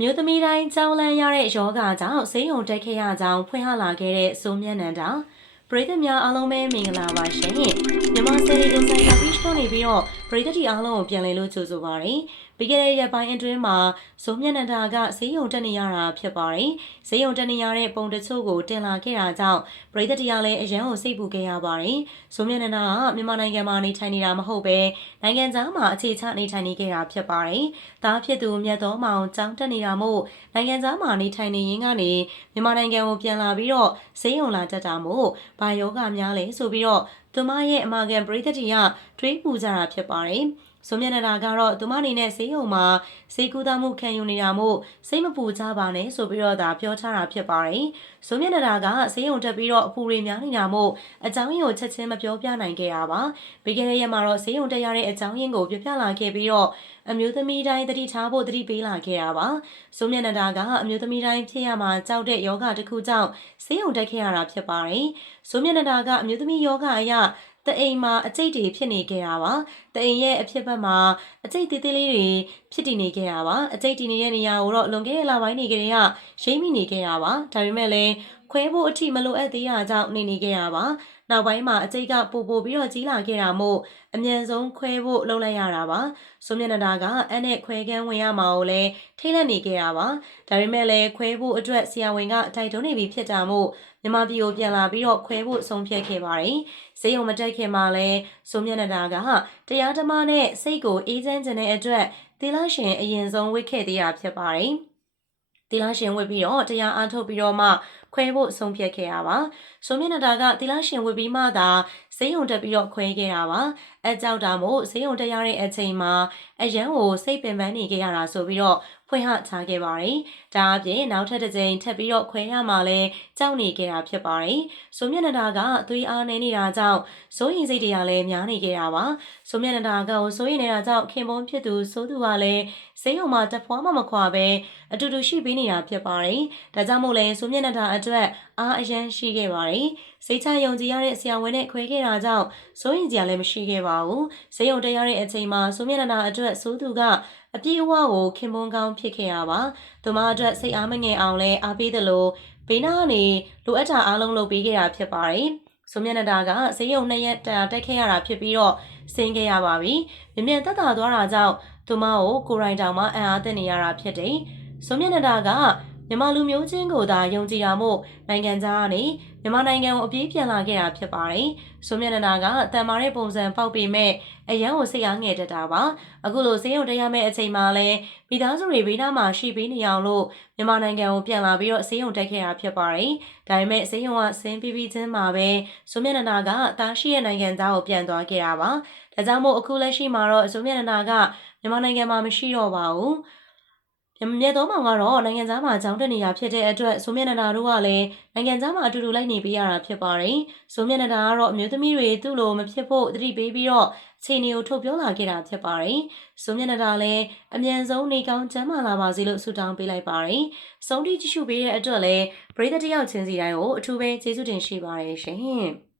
မျိုးသမီးတိုင်းကြောင်းလန့်ရတဲ့ယောဂကြောင့်ဆေးရုံတက်ခဲ့ရကြောင်းဖွင့်ဟလာခဲ့တဲ့ဆိုမြတ်နန္ဒာပရိသတ်များအားလုံးပဲမင်္ဂလာပါရှင်မြန်မာဆယ်ရီအင်ဆိုင်ယာဘီချ်ကနေပြီးတော့ပရိသတ်တီအားလုံးကိုပြန်လည်လို့ကြိုဆိုပါရစေပြီးခဲ့တဲ့ရက်ပိုင်းအတွင်းမှာဆိုမြတ်နန္ဒာကဆေးရုံတက်နေရတာဖြစ်ပါတယ်ဆေးရုံတက်နေရတဲ့ပုံတချို့ကိုတင်လာခဲ့တာကြောင့်ပရိသတ်တီကလည်းအရန်ကိုစိတ်ပူခဲ့ရပါတယ်ဆိုမြတ်နန္ဒာကမြန်မာနိုင်ငံမှာနေထိုင်နေတာမဟုတ်ပဲနိုင်ငံခြားမှာအခြေချနေထိုင်နေခဲ့တာဖြစ်ပါတယ်ဒါဖြစ်သူမြတ်တော်မောင်ကျောင်းတက်နေတာမို့နိုင်ငံသားမှာနေထိုင်နေရင်းကနေမြန်မာနိုင်ငံကိုပြန်လာပြီးတော့ဈေးရုံလာတက်တာမို့ဘာယောဂများလဲဆိုပြီးတော့သူမရဲ့အမာခံပရိသတ်တီကတွေးပူကြတာဖြစ်ပါတယ်ဆိုမြတ်နန္ဒာကတော့သူမအနေနဲ့ဈေးရုံမှာဈေးကူးသားမှုခံယူနေတာမို့စိတ်မပူကြပါနဲ့ဆိုပြီးတော့ဒါပြောထားတာဖြစ်ပါတယ်။ဆိုမြတ်နန္ဒာကဈေးရုံတက်ပြီးတော့အပူတွေများနေတာမို့အကြောင်းရင်းကိုချက်ချင်းမပြောပြနိုင်ခဲ့တာပါ။ပြီးခဲ့တဲ့ရက်မှာတော့ဈေးရုံတက်ရတဲ့အကြောင်းရင်းကိုပြပြလာခဲ့ပြီးတော့အမျိုးသမီးတိုင်းတတိထားဖို့တတိပေးလာခဲ့တာပါ။ဆိုမြတ်နန္ဒာကအမျိုးသမီးတိုင်းဖြစ်ရမှာကြောက်တဲ့ယောဂတစ်ခုကြောင့်ဈေးရုံတက်ခဲ့ရတာဖြစ်ပါတယ်။ဆိုမြတ်နန္ဒာကအမျိုးသမီးယောဂအရာတအိမ်မှာအကျိတ်တွေဖြစ်နေခဲ့တာပါတအိမ်ရဲ့အဖြစ်ဘက်မှာအကျိတ်သေးသေးလေးတွေဖြစ်တည်နေခဲ့တာပါအကျိတ်တည်နေတဲ့နေရာကိုတော့လွန်ခဲ့တဲ့လပိုင်းနေကလေးကရိမ့်မိနေခဲ့တာပါဒါပေမဲ့လည်းခွဲဖို့အထိမလိုအပ်သေးတာကြောင့်နေခဲ့တာပါနောက်ပိုင်းမှာအကျိတ်ကပိုပြီးတော့ကြီးလာခဲ့တာမို့အမြန်ဆုံးခွဲဖို့လုပ်လိုက်ရတာပါဆိုမြတ်နန္ဒာကအနဲ့ခွဲကန်းဝင်ရမှာကိုလည်းထိတ်လန့်နေခဲ့တာပါဒါပေမဲ့လည်းခွဲဖို့အတွက်ဆရာဝန်ကတိုက်တွန်းနေပြီဖြစ်တာမို့မြန်မာပြည်ကိုပြန်လာပြီးတော့ခွဲဖို့ဆုံးဖြတ်ခဲ့ပါတယ်ဈေးရုံမတက်ခင်မှာလည်းဆိုမြတ်နန္ဒာကတရားဓမ္မနဲ့စိတ်ကိုအေးချမ်းခြင်းတဲ့အတွက်သီလရှင်အရင်ဆုံးဝတ်ခဲ့သေးတာဖြစ်ပါတယ်သီလရှင်ဝတ်ပြီးတော့တရားအားထုတ်ပြီးတော့မှခွဲဖို့ဆုံးဖြတ်ခဲ့ရပါဆိုမြတ်နန္ဒာကသီလရှင်ဝတ်ပြီးမှသာဈေးရုံတက်ပြီးတော့ခွဲခဲ့တာပါအကြောက်တာမို့ဈေးရုံတက်ရတဲ့အချိန်မှာအရန်ကိုစိတ်ပင်ပန်းနေခဲ့ရတာဆိုပြီးတော့ဖွင့်ဟချခဲ့ပါတယ်ဒါအပြင်နောက်ထပ်တစ်ကြိမ်ထပ်ပြီးတော့ခွဲရမှာလဲကြောက်နေခဲ့တာဖြစ်ပါတယ်ဆိုမြတ်နန္ဒာကသွေးအားနေနေတာကြောင့်စိုးရင်စိတ်တွေကလည်းများနေခဲ့တာပါဆိုမြတ်နန္ဒာကစိုးရင်နေတာကြောင့်ခင်ပွန်းဖြစ်သူဆိုသူကလည်းဈေးရုံမှာတဖွားမှမခွာပဲအတူတူရှိပေးနေတာဖြစ်ပါတယ်ဒါကြောင့်မို့လဲဆိုမြတ်နန္ဒာအတွက်အားအရန်ရှိခဲ့ပါတယ်စိတ်ချယုံကြည်ရတဲ့ဆရာဝန်နဲ့ခွဲခဲ့တာကြောင့်စိုးရင်စရာလည်းမရှိခဲ့ပါဘူးဈေးရုံတက်ရတဲ့အချိန်မှာဆိုမြတ်နန္ဒာအတွက်ဆိုသူကအပြည့်အဝကိုခင်ပွန်းကောင်းဖြစ်ခဲ့ရပါသူမအတွက်စိတ်အားမငယ်အောင်လဲအားပေးတယ်လို့ဘေးနားကနေလိုအပ်တာအားလုံးလုပ်ပေးခဲ့တာဖြစ်ပါတယ်ဆိုမြတ်နန္ဒာကဈေးရုံ2ရက်တက်ခဲ့ရတာဖြစ်ပြီးတော့ဆင်းခဲ့ရပါပြီမြင်မြန်သက်သာသွားတာကြောင့်သူမကိုကိုရိုင်းတောင်မှအံ့အားသင့်နေရတာဖြစ်တယ်ဆိုမြတ်နန္ဒာကမြန်မာလူမျိုးချင်းကိုသာယုံကြည်တာမို့နိုင်ငံသားကနေမြန်မာနိုင်ငံကိုအပြေးပြန်လာခဲ့တာဖြစ်ပါတယ်။ဆိုမြတ်နန္ဒာကတန်မာတဲ့ပုံစံပေါက်ပေမဲ့အရန်ကိုစိတ်အားငယ်တတ်တာပါ။အခုလိုဈေးရုံတက်ရမယ့်အချိန်မှာလဲမိသားစုတွေဘေးနားမှာရှိပေးနေအောင်လို့မြန်မာနိုင်ငံကိုပြန်လာပြီးတော့ဈေးရုံတက်ခဲ့တာဖြစ်ပါတယ်။ဒါပေမဲ့ဈေးရုံကဆင်းပြီးချင်းမှာပဲဆိုမြတ်နန္ဒာကတားရှိရဲ့နိုင်ငံသားကိုပြန်သွားခဲ့တာပါ။ဒါကြောင့်မို့အခုလက်ရှိမှာတော့ဆိုမြတ်နန္ဒာကမြန်မာနိုင်ငံမှာမရှိတော့ပါဘူး။မြတ်တော်မောင်ကတော့နိုင်ငံသားမှာကြောင်းတက်နေတာဖြစ်တဲ့အတွက်ဆိုမြတ်နန္ဒာတို့ကလည်းနိုင်ငံသားမှာအတူတူလိုက်နေပေးရတာဖြစ်ပါတယ်။ဆိုမြတ်နန္ဒာကတော့အမျိုးသမီးတွေသူ့လိုမဖြစ်ဖို့တတိပေးပြီးတော့အခြေအနေကိုထုတ်ပြောလာခဲ့တာဖြစ်ပါတယ်။ဆိုမြတ်နန္ဒာလည်းအမြန်ဆုံးနေကောင်းကျန်းမာလာပါစေလို့ဆုတောင်းပေးလိုက်ပါတယ်။ဆုံးထိကြည့်ရှုပေးတဲ့အတွက်လည်းပရိသတ်တယောက်ချင်းစီတိုင်းကိုအထူးပဲကျေးဇူးတင်ရှိပါတယ်ရှင်။